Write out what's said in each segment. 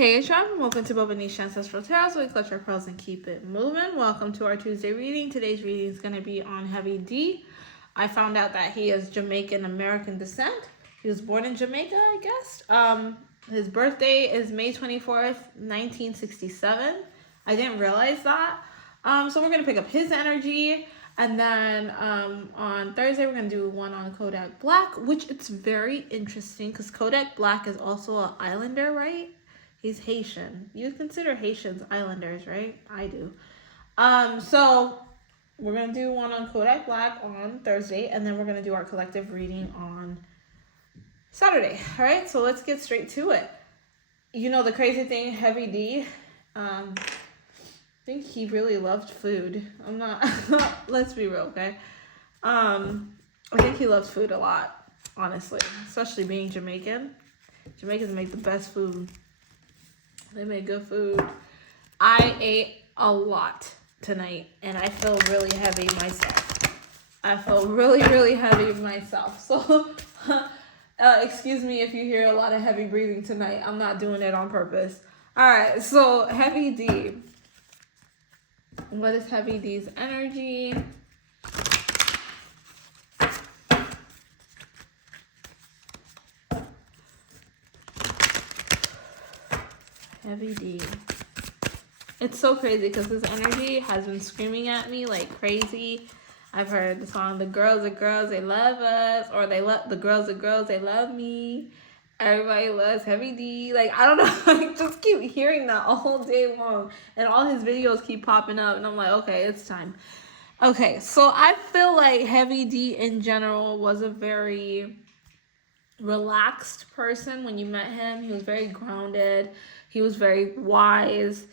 Hey, it's Rob, and welcome to Bobo-Nesha Ancestral Tarot, so we clutch our pearls and keep it moving. Welcome to our Tuesday reading. Today's reading is going to be on Heavy D. I found out that he is Jamaican-American descent. He was born in Jamaica, I guess. His birthday is May 24th, 1967. I didn't realize that. So we're going to pick up his energy. And then on Thursday, we're going to do one on Kodak Black, which it's very interesting because Kodak Black is also an islander, right? He's Haitian. You consider Haitians islanders, right? I do. So we're going to do one on Kodak Black on Thursday, and then we're going to do our collective reading on Saturday. All right, so let's get straight to it. You know, the crazy thing, Heavy D, I think he really loved food. Let's be real, okay? I think he loves food a lot, honestly, especially being Jamaican. Jamaicans make the best food. They make good food. I ate a lot tonight, and I feel really heavy myself. I feel really, really heavy myself. So, excuse me if you hear a lot of heavy breathing tonight. I'm not doing it on purpose. All right, so Heavy D. What is Heavy D's energy? Heavy D. It's so crazy because his energy has been screaming at me like crazy. I've heard the song, "The girls are girls, they love us," or the girls are girls, they love me. Everybody loves Heavy D. Like, I don't know. I just keep hearing that all day long. And all his videos keep popping up. And I'm like, okay, it's time. Okay, so I feel like Heavy D in general was a very relaxed person when you met him. He was very grounded. He was very wise.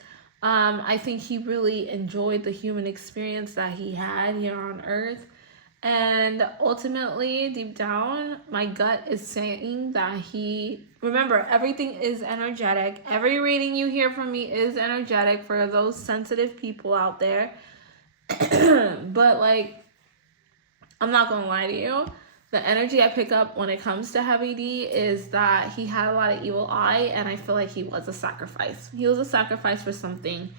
I think he really enjoyed the human experience that he had here on Earth. And ultimately, deep down, my gut is saying that remember, everything is energetic. Every reading you hear from me is energetic for those sensitive people out there. But, like, I'm not going to lie to you. The energy I pick up when it comes to Heavy D is that he had a lot of evil eye, and I feel like he was a sacrifice. He was a sacrifice for something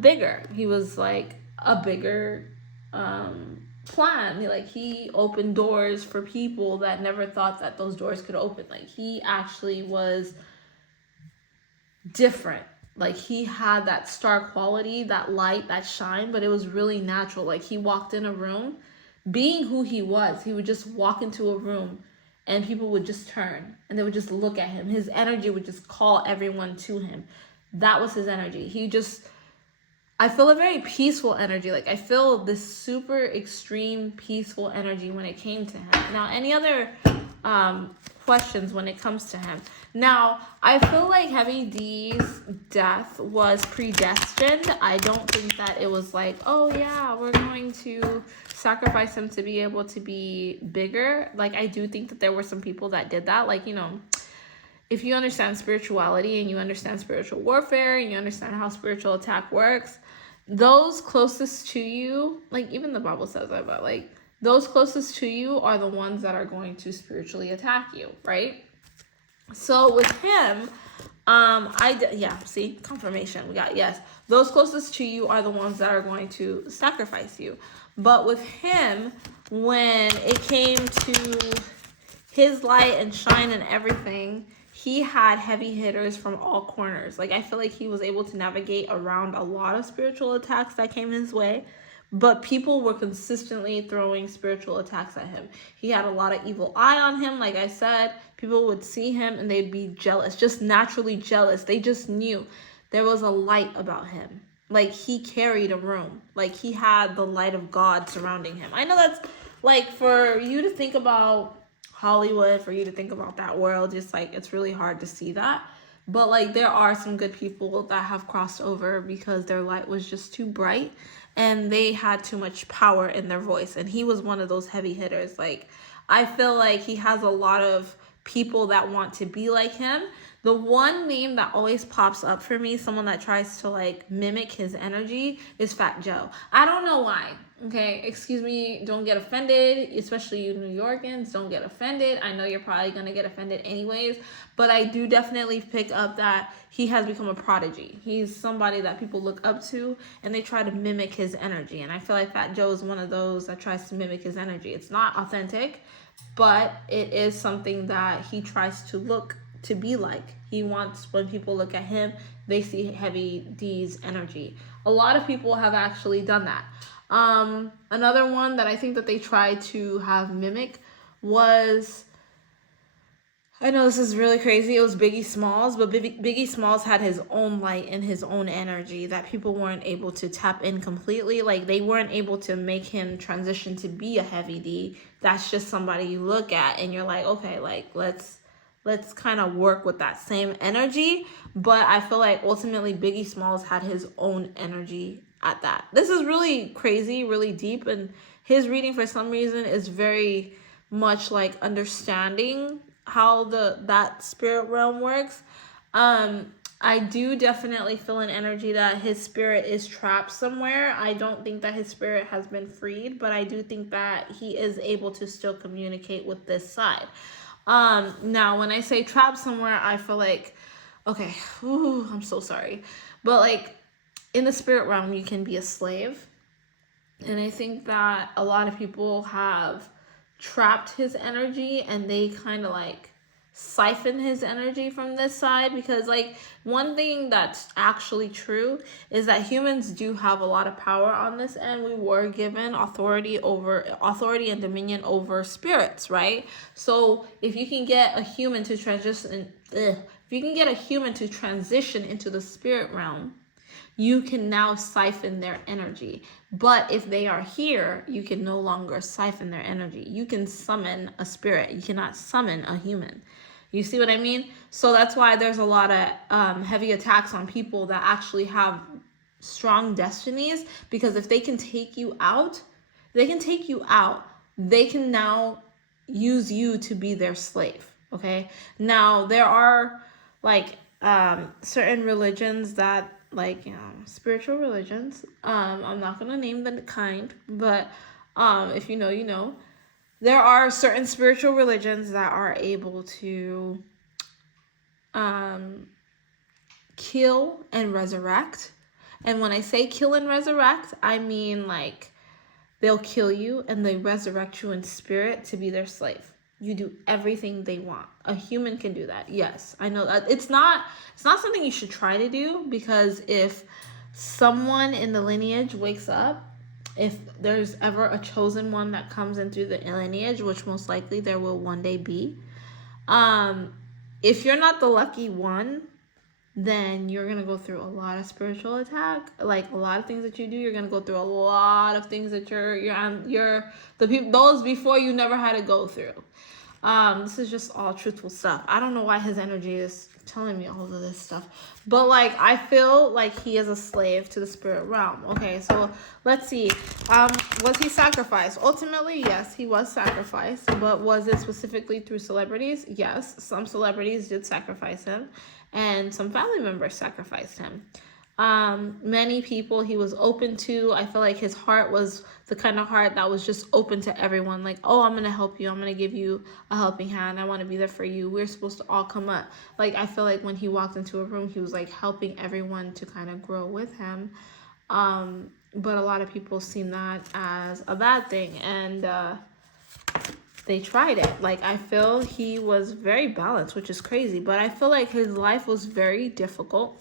bigger. He was, like, a bigger plan. Like, he opened doors for people that never thought that those doors could open. Like, he actually was different. Like, he had that star quality, that light, that shine, but it was really natural. Like, he walked in a room, being who he was, he would just walk into a room and people would just turn and they would just look at him. His energy would just call everyone to him. That was his energy. I feel a very peaceful energy. Like, I feel this super extreme peaceful energy when it came to him. Now, any other questions when it comes to him? Now, I feel like Heavy D's death was predestined. I don't think that it was like, oh yeah, we're going to sacrifice him to be able to be bigger. Like, I do think that there were some people that did that. Like, you know, if you understand spirituality and you understand spiritual warfare and you understand how spiritual attack works, those closest to you, like even the Bible says that, but like those closest to you are the ones that are going to spiritually attack you, right? So with him, see, confirmation, we got yes. Those closest to you are the ones that are going to sacrifice you. But with him, when it came to his light and shine and everything, he had heavy hitters from all corners. Like, I feel like he was able to navigate around a lot of spiritual attacks that came his way, but people were consistently throwing spiritual attacks at him. He had a lot of evil eye on him. Like I said, people would see him and they'd be jealous, just naturally jealous. They just knew there was a light about him. Like, he carried a room. Like, he had the light of God surrounding him. I know that's, like, for you to think about Hollywood, for you to think about that world, just like it's really hard to see that. But like, there are some good people that have crossed over because their light was just too bright and they had too much power in their voice, and he was one of those heavy hitters. Like, I feel like he has a lot of people that want to be like him. The one name that always pops up for me, someone that tries to like mimic his energy, is Fat Joe. I don't know why. Okay, excuse me, don't get offended, especially you New Yorkers, don't get offended. I know you're probably going to get offended anyways, but I do definitely pick up that he has become a prodigy. He's somebody that people look up to, and they try to mimic his energy. And I feel like Fat Joe is one of those that tries to mimic his energy. It's not authentic, but it is something that he tries to look to be like. He wants, when people look at him, they see Heavy D's energy. A lot of people have actually done that. Another one that I think that they tried to have mimic was, I know this is really crazy, it was Biggie Smalls, but Biggie Smalls had his own light and his own energy that people weren't able to tap in completely. Like, they weren't able to make him transition to be a Heavy D. That's just somebody you look at and you're like, okay, like, let's kind of work with that same energy. But I feel like ultimately Biggie Smalls had his own energy at that. This is really crazy, really deep, and his reading for some reason is very much like understanding how that spirit realm works. I do definitely feel an energy that his spirit is trapped somewhere. I don't think that his spirit has been freed, but I do think that he is able to still communicate with this side. Now when I say trapped somewhere, I feel like, okay, I'm so sorry, but like in the spirit realm, you can be a slave. And I think that a lot of people have trapped his energy, and they kind of like siphon his energy from this side, because like one thing that's actually true is that humans do have a lot of power on this end. We were given authority and dominion over spirits, right? So if you can get a human to transition into the spirit realm, you can now siphon their energy. But if they are here, you can no longer siphon their energy. You can summon a spirit. You cannot summon a human. You see what I mean? So that's why there's a lot of heavy attacks on people that actually have strong destinies, because if they can take you out, they can now use you to be their slave. Okay? Now, there are like certain religions that, like, spiritual religions. I'm not gonna name the kind, but if you know, you know. There are certain spiritual religions that are able to kill and resurrect. And when I say kill and resurrect, I mean like they'll kill you and they resurrect you in spirit to be their slave. You do everything they want. A human can do that. Yes, I know that it's not something you should try to do, because if someone in the lineage wakes up, if there's ever a chosen one that comes in through the lineage, which most likely there will one day be, if you're not the lucky one, then you're gonna go through a lot of spiritual attack. Like a lot of things that you do, you're gonna go through a lot of things that those before you never had to go through. This is just all truthful stuff. I don't know why his energy is telling me all of this stuff, but like I feel like he is a slave to the spirit realm. Okay, so let's see. Was he sacrificed? Ultimately, yes, he was sacrificed, but was it specifically through celebrities? Yes, some celebrities did sacrifice him, and some family members sacrificed him. Many people he was open to. I feel like his heart was the kind of heart that was just open to everyone. Like, oh, I'm going to help you. I'm going to give you a helping hand. I want to be there for you. We're supposed to all come up. Like, I feel like when he walked into a room, he was like helping everyone to kind of grow with him. But a lot of people seen that as a bad thing, and they tried it. Like, I feel he was very balanced, which is crazy, but I feel like his life was very difficult.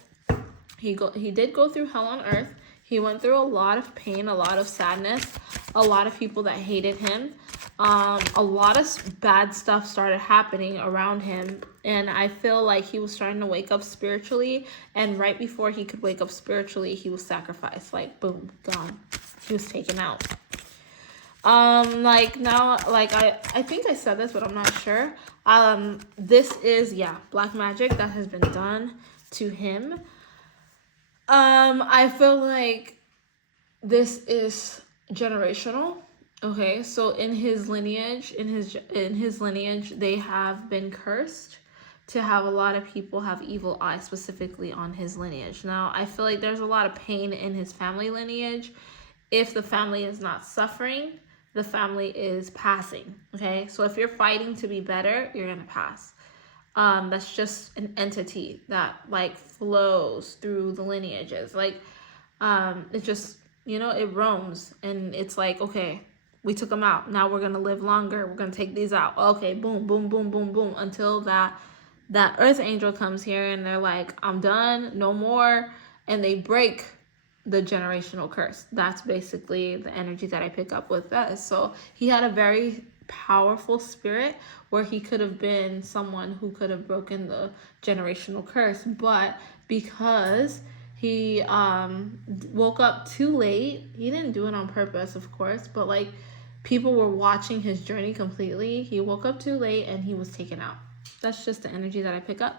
He did go through hell on earth. He went through a lot of pain, a lot of sadness, a lot of people that hated him. A lot of bad stuff started happening around him, and I feel like he was starting to wake up spiritually, and right before he could wake up spiritually, he was sacrificed. Like, boom, gone. He was taken out. Like now, like I think I said this, but I'm not sure. This is, black magic that has been done to him. I feel like this is generational. Okay, so in his lineage, they have been cursed to have a lot of people have evil eye specifically on his lineage. Now, I feel like there's a lot of pain in his family lineage. If the family is not suffering, the family is passing. Okay, so if you're fighting to be better, you're gonna pass. That's just an entity that like flows through the lineages. Like, it just, it roams, and it's like, okay, we took them out. Now we're gonna live longer. We're gonna take these out. Okay, boom, boom, boom, boom, boom, until that earth angel comes here and they're like, I'm done, no more, and they break the generational curse. That's basically the energy that I pick up with that. So he had a very powerful spirit where he could have been someone who could have broken the generational curse, but because he woke up too late, he didn't do it on purpose, of course, but like people were watching his journey completely. He woke up too late and he was taken out. That's just the energy that I pick up.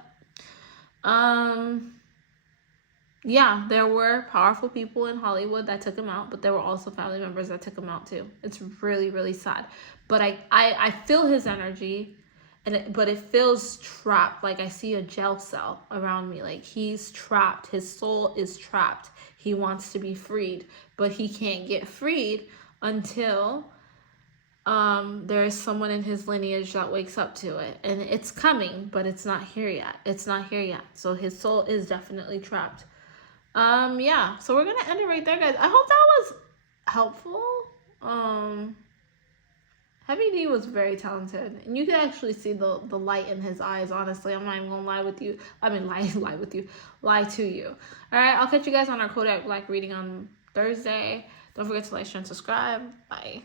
Yeah, there were powerful people in Hollywood that took him out, but there were also family members that took him out too. It's really, really sad. But I feel his energy, but it feels trapped. Like I see a jail cell around me. Like he's trapped. His soul is trapped. He wants to be freed, but he can't get freed until there is someone in his lineage that wakes up to it. And it's coming, but it's not here yet. It's not here yet. So his soul is definitely trapped. Yeah, so we're gonna end it right there, guys. I hope that was helpful. Heavy D was very talented, and you can actually see the light in his eyes. Honestly, I'm not even gonna lie with you. I mean, lie to you. All right, I'll catch you guys on our Kodak Black reading on Thursday. Don't forget to like, share, and subscribe. Bye.